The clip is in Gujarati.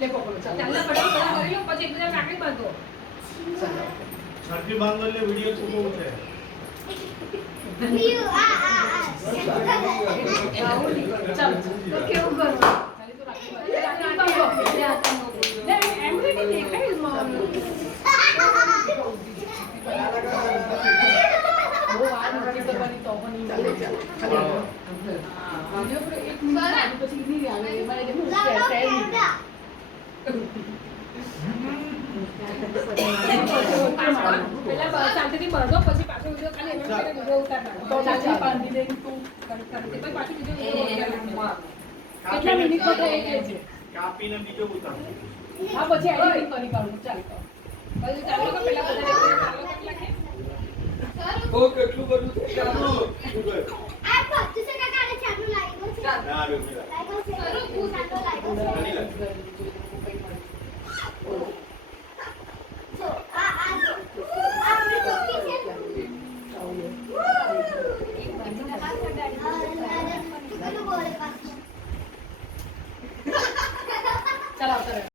લે પકડો ચાલો ચાલના ફટાફટ કરી લો પછી એકબીજા રાખડી બાંધો છઠ્ઠી બાંધો એટલે વિડિયો ખૂબ છે ચાલો તો કેવું કરો ખાલી તો રાખડી બાંધો લે એમરે કે દેખાય માં બહુ વાર નથી કરવાની તો પણ ચાલે ચાલે ખાલી હા જો પર એક મિનિટ પછી નહીં આવે મારે જે હું પેલા શાંતિથી બાંધો પછી પાછો વિડિયો ખાલી એમ કરીને વિડિયો ઉતારવાનો તો ચાચી બાંધી દે તું પછી પાછો વિડિયો કેટલા મિનિટ માટે એ કહે છે કાપીને બીજો ઉતારો હા પછી એડિટિંગ કરી કાઢું ચાલ પછી ચાલો કે પેલા બધા ચાલો કેટલા કે ઓ કેટલું બધું છે ચાલો શું કરે આ 25 કાકાને ચાલુ લાગ્યો છે ના આવ્યો પેલા લાગ્યો છે હું ચાલુ લાગ્યો છે જો આ જો આપણી ટોપી છે ચાલો આવતા